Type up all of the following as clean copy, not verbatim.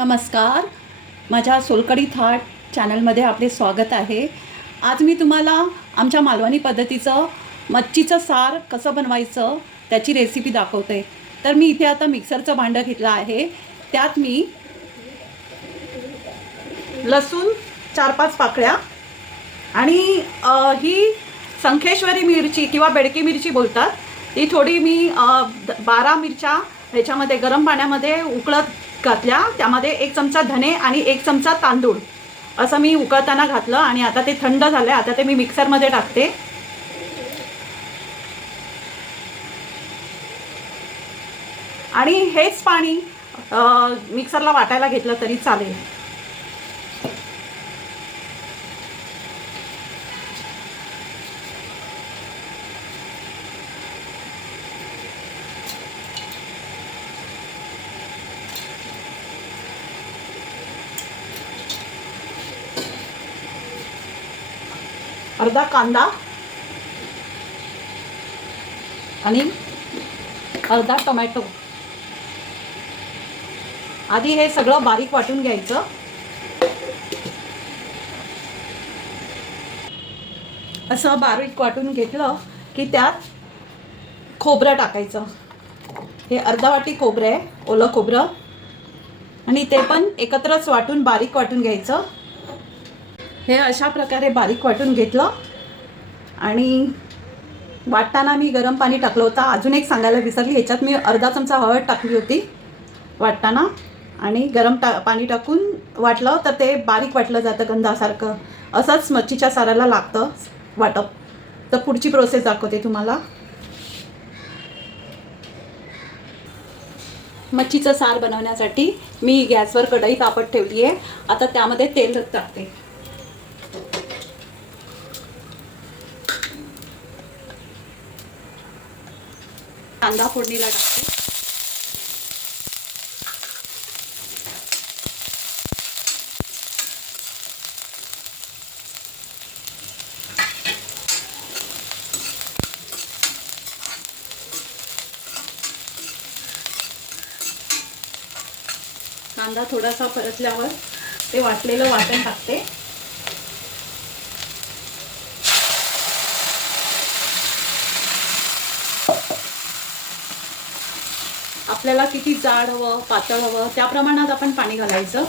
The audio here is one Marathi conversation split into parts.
नमस्कार, माझ्या सोलकढी थाट चॅनलमध्ये आपले स्वागत आहे। आज मी तुम्हाला आमच्या मालवणी पद्धतीचं मच्छीचं सार कसं बनवायचं त्याची रेसिपी दाखवते। तर मी इथे आता मिक्सरचं भांडं घेतलं आहे, त्यात मी लसूण 4-5 पाकळ्या आणि ही संखेश्वरी मिरची किंवा बेडकी मिरची बोलतात, ती थोडी मी 12 मिरच्या ह्याच्यामध्ये गरम पाण्यामध्ये उकळत घातल्या। त्यामध्ये 1 चमचा धने आणि 1 चमचा तांदूळ असं मी उकळताना घातलं आणि आता ते थंड झाले। आता ते मी मिक्सरमध्ये टाकते आणि हेच पाणी मिक्सरला वाटायला घेतलं तरी चालेल। अर्धा कांदा आणि अर्धा टोमॅटो, आधी हे सगळं बारीक वाटून घ्यायचं। असं बारीक वाटून घेतलं की त्यात खोबरं टाकायचं। हे अर्धा वाटी खोबरं आहे, ओलं खोबरं, आणि ते पण एकत्रच वाटून बारीक वाटून घ्यायचं। हे अशा प्रकारे बारीक वाटून घेतलं आणि वाटताना मी गरम पाणी टाकलं होतं। अजून एक सांगायला विसरली, ह्याच्यात मी अर्धा चमचा हळद टाकली होती वाटताना, आणि गरम पाणी टाकून वाटलं तर ते बारीक वाटलं जातं गंधासारखं। असंच मच्छीच्या साराला लागतं वाटप। तर पुढची प्रोसेस दाखवते तुम्हाला। मच्छीचं सार बनवण्यासाठी मी गॅसवर कढई तापत ठेवली आहे। आता त्यामध्ये तेल टाकते। कांदा फोडणीला टाकते। कांदा थोडासा परतल्यावर ते वाटलेलं वाटण टाकते। आपल्याला किती जाड हवं पातळ हवं त्या प्रमाणात आपण पाणी घालायचं।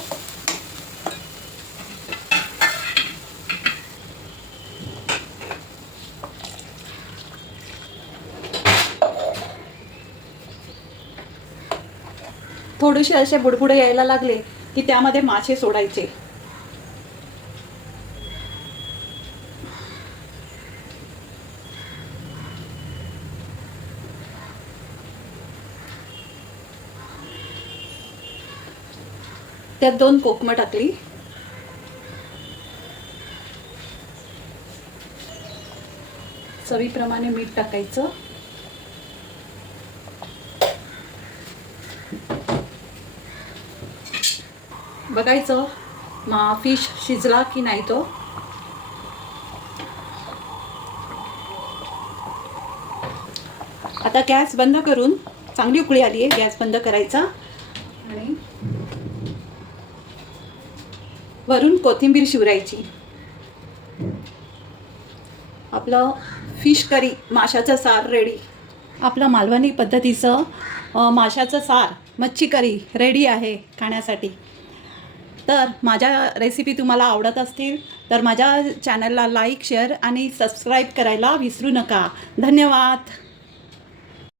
थोडेसे असे बुडबुडे यायला लागले की त्यामध्ये मासे सोडायचे। त्यात 2 कोकमं टाकली, चवीप्रमाणे मीठ टाकायचं, बघायचं फिश शिजला की नाही तो। आता गॅस बंद करून, चांगली उकळी आली आहे, गॅस बंद करायचा आणि वरून कोथिंबीर शिवरायची। आपलं फिश करी माशाचं सार रेडी। आपलं मालवणी पद्धतीचं माशाचं सार मच्छी करी रेडी आहे खाण्यासाठी। तर माझ्या रेसिपी तुम्हाला आवडत असतील तर माझ्या चॅनलला लाईक, शेअर आणि सबस्क्राईब करायला विसरू नका। धन्यवाद।